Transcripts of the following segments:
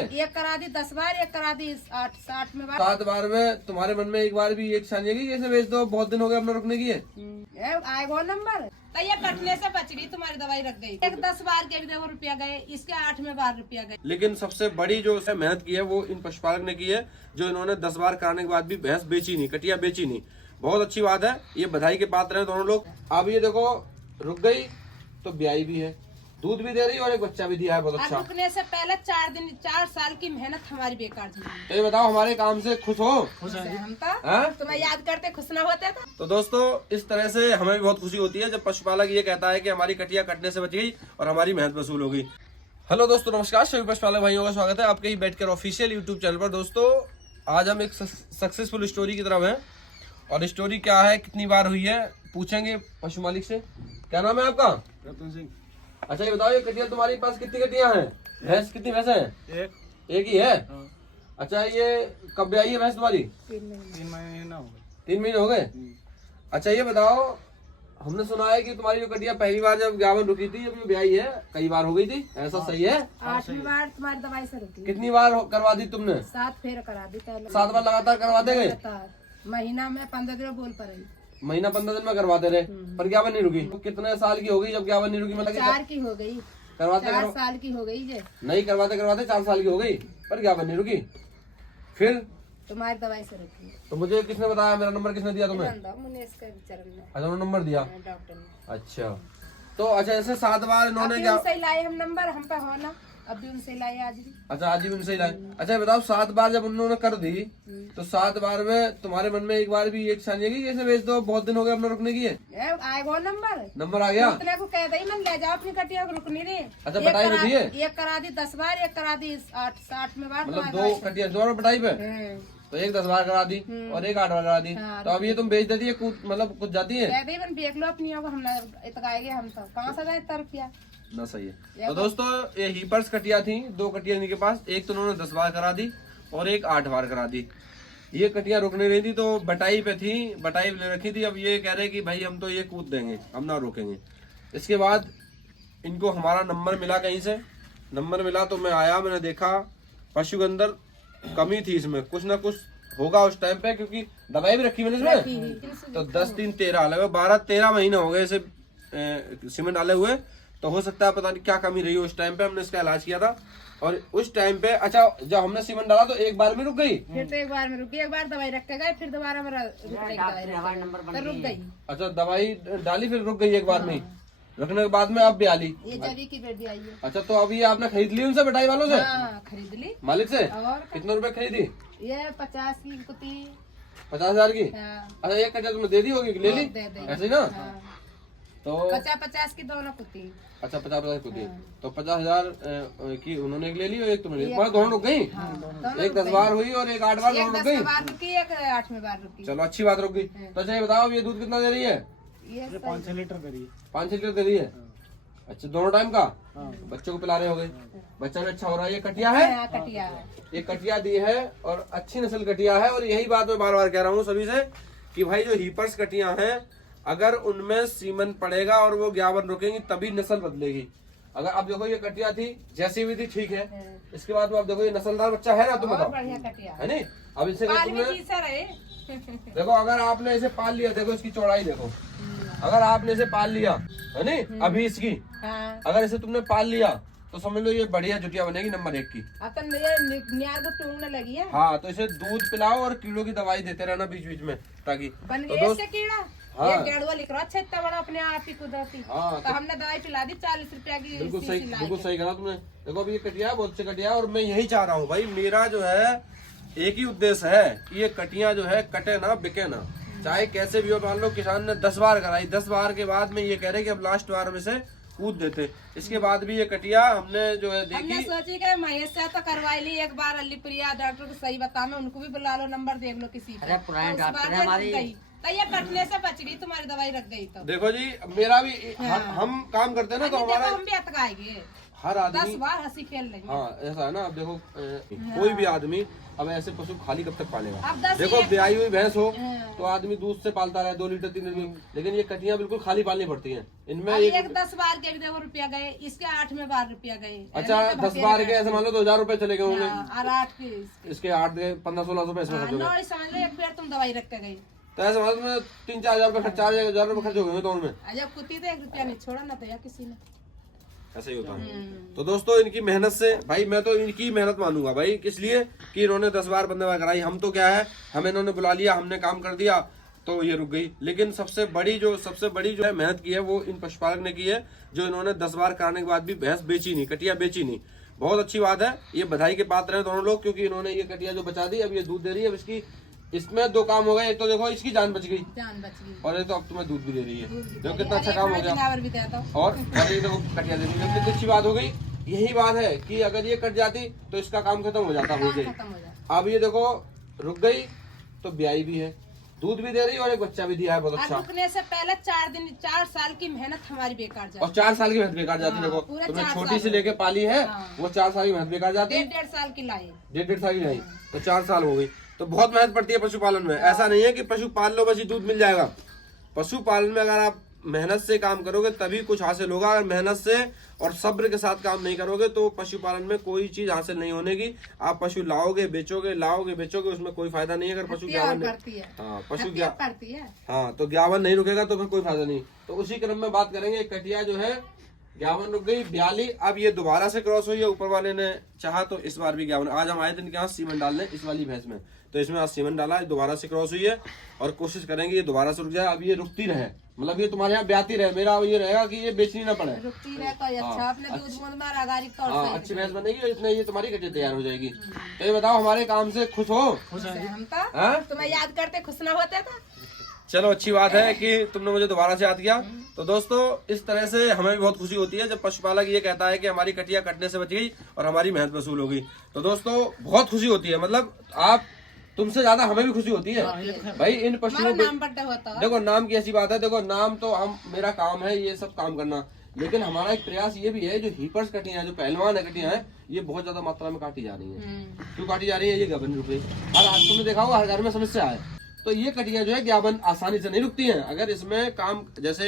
एक करा दी 10 बार, एक करा दी 60 में बार। 7 बार में तुम्हारे मन में एक बार भी एक शानी है कि कैसे बेच दो, बहुत दिन हो गए अपना रुकने की है। आए वो नंबर तो ये कटने से बच गई, तुम्हारी दवाई रख गई। एक 10 बार के भी देखो रुपया गए, इसके 8 में बार रुपया गए। लेकिन सबसे बड़ी जो उसने मेहनत की है वो इन पशुपालक ने की है, जो इन्होंने 10 बार कराने के बाद भी भैंस बेची नहीं, कटिया बेची नहीं। बहुत अच्छी बात है, ये बधाई के पात्र हैं दोनों लोग। अब ये देखो रुक गई तो ब्याई भी है, दूध भी दे रही है और एक बच्चा भी दिया है, बहुत अच्छा। रुकने से पहले 4 साल की मेहनत हमारी बेकार थी। तो ये बताओ हमारे काम से खुश हो? हम तो तुम्हें याद करते खुश न होते था। तो दोस्तों इस तरह से हमें भी बहुत खुशी होती है जब पशुपालक ये कहता है कि हमारी कटिया कटने से बच गई और हमारी मेहनत वसूल हो गई। हेलो दोस्तों, नमस्कार। सभी पशुपालक भाइयों का स्वागत है आपके ही बैठकर ऑफिशियल यूट्यूब चैनल पर। दोस्तों आज हम एक सक्सेसफुल स्टोरी की तरफ हैं, और स्टोरी क्या है, कितनी बार हुई है, पूछेंगे पशु मालिक से। क्या नाम है आपका? रतन सिंह। अच्छा ये बताओ, ये कटिया तुम्हारे पास कितनी कटियां हैं? भैंस कितनी भैंस हैं? एक ही है। अच्छा ये कब ब्याई है भैंस तुम्हारी? 3 महीने हो गए। 3 महीने हो गए। अच्छा ये बताओ, हमने सुना है कि तुम्हारी जो कटिया पहली बार जब गावन रुकी थी, अभी ब्याई है, कई बार हो गई थी, ऐसा सही है? 8वीं बार तुम्हारी दवाई से रुकी। कितनी बार करवा दी तुमने? 7 फेर करा दी पहले। 7 बार लगातार करवाते गए? महीना में 15 दिन बोल पड़ी। महीना 15 दिन में करवाते रहे, पर गावन नहीं रुकी। कितने साल की हो गई जब गावन नहीं रुकी? मतलब 4 की हो गई। करवाते 4 साल की हो गई जे। नहीं करवाते 4 साल की हो गई, पर गावन नहीं रुकी। फिर तुम्हारी दवाई से रुकी। तो मुझे किसने बताया? मेरा नंबर किसने दिया तुम्हें? अच्छा नंबर दिया। डॉक्टर ने। अच्छा तो अच्छा ऐसे 7 बार इन्होंने क्या? उनसे लाए हम नंबर, हम पे हो ना, अब भी उनसे लाए आज भी। अच्छा आज भी उनसे ही लाए। अच्छा बताओ 7 बार जब उन्होंने कर दी तो 7 बार में तुम्हारे मन में एक बार भी एक शानी है कि कैसे बेच दो, बहुत दिन हो गए अपना रुकने की है। आए वो नंबर आ गया। उतने को कह दी मैं ले जाओ अपनी कटिया को, रुकनी रे। अच्छा बटाई पे दी है? एक करा दी 10 बार, एक करा दी 60 में बार। मतलब 2 कटिया 2 बार बटाई पे, तो एक 10 बार करा दी और एक 8 बार करा दी। तो अब ये तुम बेच देती है, मतलब कुछ जाती है? कह दी मैं देख लो अपनी को, हमने इतकाएंगे हम तो कहाँ से गए इतना रुपया ना। सही है। तो दोस्तों ये हीपर्स कटिया थी, 2 कटिया इनके पास, एक तो उन्होंने 10 बार करा दी और एक 8 बार करा दी। ये कटिया रुकने रही थी तो बटाई पे थी, बटाई ले रखी थी। अब ये कह रहे कि भाई हम तो ये कूद देंगे, हम ना रोकेंगे। इसके बाद इनको हमारा नंबर मिला, कहीं से नंबर मिला तो मैं आया, मैंने देखा पशु के अंदर कमी थी, इसमें कुछ ना कुछ होगा उस टाइम पे, क्योंकि दवाई भी रखी मैंने इसमें। तो 10 3 13 लगभग 12-13 महीने हो गए इसे सीमेंट डाले हुए। तो हो सकता है पता नहीं क्या कमी रही हो उस टाइम पे, हमने इसका इलाज किया था। और उस टाइम पे अच्छा जब हमने सीमेंट डाला तो एक बार में रुक गई, फिर तो एक बार में रुकी, एक बार दवाई रख के गए, फिर दोबारा मेरा रुक गई। अच्छा दवाई डाली फिर रुक गई एक बार में, रखने के बाद में अब भी आली। ये जबी की बेटी आई है। अच्छा तो अब ये आपने खरीद ली उनसे, बटाई वालों से? हाँ, खरीद ली मालिक से। और कितने रुपए खरीदी? ये 50 की कुत्ती। 50,000 की। हाँ। अच्छा एक कटिया तुमने दे दी होगी, ले ली दे दी। ऐसे ही ना। हाँ। तो 50 की दोनों कुत्ती। अच्छा 50 को दी। तो 50,000 की उन्होंने एक ले ली और एक तुमने ली, दोनों रुक गई। एक 10 बार हुई और एक 8 बार दोनों रुक गई। एक 10 बार रुकी, एक 8 बार रुकी। चलो अच्छी बात रुक गई। तो अच्छा ये बताओ ये दूध कितना दे रही है? ये 5-6 लीटर करिए। 5-6 लीटर दे रही है। अच्छा दोनों टाइम का बच्चों को पिला रहे हो गए, बच्चा भी अच्छा हो रहा है। ये कटिया है, कटिया है। ये कटिया दी है और अच्छी नस्ल कटिया है। और यही बात मैं बार बार कह रहा हूँ सभी से कि भाई जो हीपर्स कटिया हैं, अगर उनमें सीमन पड़ेगा और वो गावन रुकेंगी तभी नस्ल बदलेगी। अगर अब देखो ये कटिया थी जैसी भी थी ठीक है, इसके बाद में अब देखो ये नस्लदार बच्चा है ना, तुम बताओ बढ़िया कटिया है नहीं? अब इसे रहे। देखो अगर आपने इसे पाल लिया, देखो इसकी चौड़ाई देखो, अगर आपने इसे पाल लिया है नहीं, अभी इसकी अगर इसे तुमने पाल लिया तो समझ लो ये बढ़िया जुटिया बनेगी नंबर 1 की। अपन ये नियार को टूंगने लगी है। हाँ तो इसे दूध पिलाओ और कीड़ों की दवाई देते रहना बीच बीच में, ताकि बन तो गए इससे कीड़ा। हाँ। ये डेढ़वा लिख रहा, अच्छा इतना बड़ा अपने आप ही कुदरती। हाँ, तो हमने दवाई पिला दी 40 रुपया की। बिल्कुल सही करा तुमने। देखो अभी ये कटिया बहुत अच्छी कटिया, और मैं यही चाह रहा हूँ भाई, मेरा जो है एक ही उद्देश्य है कि ये कटिया जो है कटे ना, बिके ना, चाहे कैसे भी हो। मान लो किसान ने 10 बार कराई, 10 बार के बाद में ये कह रहे कि अब लास्ट बार में से कूद देते। इसके बाद भी ये कटिया हमने जो है देखी, हमने सोची कि महेश से तो करवाई ली एक बार, अली प्रिया डॉक्टर को सही बताना, उनको भी बुला लो, नंबर देख लो किसी का। पुराने डॉक्टर है हमारी। तो ये कटने से बच गई, तुम्हारी दवाई रख गई। तो देखो जी मेरा भी हम काम करते हैं ना, तो हमारा हम भी अटकाएंगे। हर आदमी 10 बार हंसी खेल लेंगे। हाँ ऐसा है ना। अब देखो कोई भी आदमी अब ऐसे पशु खाली कब तक पालेगा। अब 10 देखो ब्याई हुई भैंस हो हाँ। तो आदमी दूध से पालता रहे 2 लीटर 3 लीटर, लेकिन ये कटियां बिल्कुल खाली पालनी पड़ती हैं। इनमें अब एक 10 बार के भी देखो रुपया गए, इसके 8 बार रुपया गए। अच्छा 10 बार के ऐसे मान लो 2000 रुपए चले गए होंगे। और 8 के इसके 8 गए 1500-1600 रुपए इसमें खर्च हो गए। 9 समझ लो, एक बार तुम दवाई रख के गई। तो ऐसे मान लो 3-4 हजार रुपए खर्च 4,000 रुपए खर्च हो गए दोनों में। जब कुत्ती तो 1 रुपया नहीं छोड़ा ना तो या किसी ने। ऐसा ही होता है। तो दोस्तों इनकी मेहनत से भाई मैं तो इनकी मेहनत मानूंगा भाई, किस लिए कि इन्होंने 10 बार बंदे कराई। हम तो क्या है, हमें इन्होंने बुला लिया, हमने काम कर दिया तो ये रुक गई। लेकिन सबसे बड़ी जो है मेहनत की है वो इन पशुपालक ने की है, जो इन्होंने 10 बार कराने के बाद भी भैंस बेची नहीं, कटिया बेची नहीं। बहुत अच्छी बात है, ये बधाई के पात्र हैं दोनों लोग, क्योंकि इन्होंने ये कटिया जो बचा दी, अब ये दूध दे रही है। अब इसकी इसमें 2 काम हो गए, एक तो देखो इसकी जान बच गई, और एक तो अब तुम्हें दूध भी दे रही है। देखो कितना अच्छा काम हो गया। और अरे देखो कटिया दे रही है, कितनी अच्छी बात हो गई। यही बात है कि अगर ये कट जाती तो इसका काम खत्म हो जाता। हो गई, अब ये देखो रुक गई तो ब्याई भी है, दूध भी दे रही है और एक बच्चा भी दिया है। बहुत अच्छा। रुकने से पहले 4 साल की मेहनत हमारी बेकार जाती, और 4 साल की मेहनत बेकार जाती है। देखो तुमने छोटी से लेके पाली है, वो 4 साल की मेहनत बेकार जाती है। 1.5 साल की लाई, 1.5 साल की लाई तो 4 साल हो गई। तो बहुत मेहनत पड़ती है पशुपालन में। ऐसा नहीं है कि पशु पाल लो बस ही दूध मिल जाएगा। पशुपालन में अगर आप मेहनत से काम करोगे तभी कुछ हासिल होगा। अगर मेहनत से और सब्र के साथ काम नहीं करोगे तो पशुपालन में कोई चीज हासिल नहीं होने की। आप पशु लाओगे बेचोगे उसमें कोई फायदा नहीं है। अगर पशु ज्ञावन हाँ पशु करती है हाँ तो ज्ञावन नहीं रुकेगा तो फिर कोई फायदा नहीं। तो उसी क्रम में बात करेंगे। कटिया जो है ज्ञावन रुक गई 42, अब ये दोबारा से क्रॉस हुई है। ऊपर वाले ने चाहा तो इस बार भी ज्ञावन। आज हम आए थे इनके यहाँ सीमन डालने इस वाली भैंस में, तो इसमें आज सीमन डाला है, दोबारा से क्रॉस हुई है और कोशिश करेंगे ये दोबारा से रुक जाए। अब ये रुकती रहे, मतलब ये तुम्हारे यहाँ ब्याती रहे। मेरा ये रहेगा कि ये बेचनी ना पड़े, रुकती रहे तो अच्छा, अपने दूध में रगारी तौर से अच्छी भैंस बनेगी और इतने ये तुम्हारी कटिया तैयार हो जाएगी। तो ये बताओ हमारे काम से खुश हो? हम तुम्हें याद करते खुश ना होते था। चलो अच्छी बात है कि तुमने मुझे दोबारा से याद किया। तो दोस्तों इस तरह से हमें भी बहुत खुशी होती है जब पशुपालक ये कहता है कि हमारी कटिया कटने से बच गई और हमारी मेहनत वसूल हो गई। तो दोस्तों बहुत खुशी होती है, मतलब आप तुमसे ज्यादा हमें भी खुशी होती है भाई। इन पशुओं देखो नाम की ऐसी बात है, देखो नाम तो हम मेरा काम है ये सब काम करना, लेकिन हमारा एक प्रयास ये भी है जो हीपर्स कटियां जो पहलवान है कटियां हैं ये बहुत ज्यादा मात्रा में काटी जा रही है। क्यों काटी जा रही है? ये ज्ञापन रुक गई। और आज तुमने देखा होगा हर घर में समस्या है। तो ये कटियां जो है ज्ञापन आसानी से नहीं रुकती हैं। अगर इसमें काम जैसे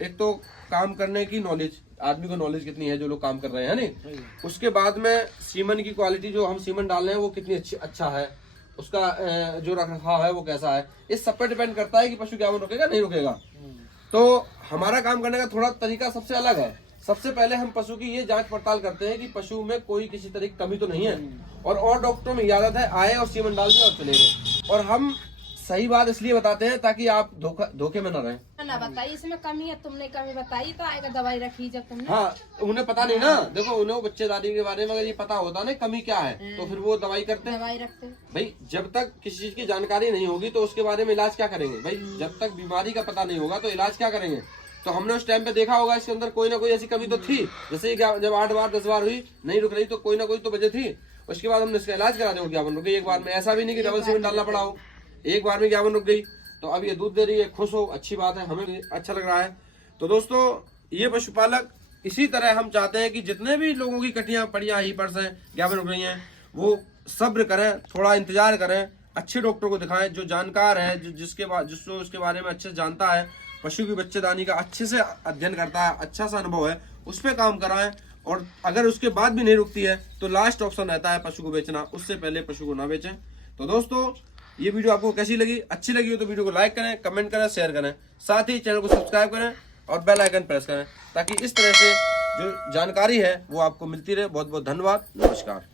एक तो काम करने की नॉलेज, आदमी को नॉलेज कितनी है जो लोग काम कर रहे हैं नहीं, उसके बाद में सीमन की क्वालिटी जो हम सीमन डाल रहे हैं वो कितनी अच्छा है, उसका जो रखरखाव है वो कैसा है, इस सब पर डिपेंड करता है कि पशु ज्ञापन रुकेगा नहीं रुकेगा। तो हमारा काम करने का थोड़ा तरीका सबसे अलग है। सबसे पहले हम पशु की ये जांच पड़ताल करते हैं कि पशु में कोई किसी तरह की कमी तो नहीं है। और डॉक्टरों में आदत है आए और सीमन डाल दिया और चले गए। और हम सही बात इसलिए बताते हैं ताकि आप धोखे में न रहें। ना बताइए इसमें कमी है, तुमने कमी बताई तो आएगा दवाई रखी जब तुमने। हाँ उन्हें पता नहीं ना, देखो उन्हें बच्चेदारी के बारे में अगर ये पता होता ना कमी क्या है तो फिर वो दवाई करते हैं। दवाई रखते भाई जब तक किसी चीज की जानकारी नहीं होगी तो उसके बारे में इलाज क्या करेंगे? भाई जब तक बीमारी का पता नहीं होगा तो इलाज क्या करेंगे? तो हमने उस टाइम पे देखा होगा इसके अंदर कोई ना कोई ऐसी कमी तो थी। जैसे जब 8 बार 10 बार हुई नहीं रुक रही तो कोई ना कोई तो वजह थी। उसके बाद हमने इसका इलाज करा दिया, ज्ञापन रुक गई एक बार में। ऐसा भी नहीं कि डबल सीमेंट डालना पड़ा हो, एक बार में ज्ञापन रुक गई। तो अब ये दूध दे रही है, खुश हो, अच्छी बात है, हमें भी अच्छा लग रहा है। तो दोस्तों ये पशुपालक इसी तरह हम चाहते हैं कि जितने भी लोगों की कटियां पड़ियां हीपर्स हैं ज्ञापन रुक रही हैं वो सब्र करें, थोड़ा इंतजार करें, अच्छे डॉक्टर को दिखाएं जो जानकार है, जिसको उसके बारे में अच्छे से जानता है, पशु की बच्चेदानी का अच्छे से अध्ययन करता है, अच्छा सा अनुभव है, उस पर काम कराएं। और अगर उसके बाद भी नहीं रुकती है तो लास्ट ऑप्शन रहता है पशु को बेचना, उससे पहले पशु को ना बेचें। तो दोस्तों ये वीडियो आपको कैसी लगी? अच्छी लगी हो तो वीडियो को लाइक करें, कमेंट करें, शेयर करें, साथ ही चैनल को सब्सक्राइब करें और बेल आइकन प्रेस करें ताकि इस तरह से जो जानकारी है वो आपको मिलती रहे। बहुत बहुत धन्यवाद, नमस्कार।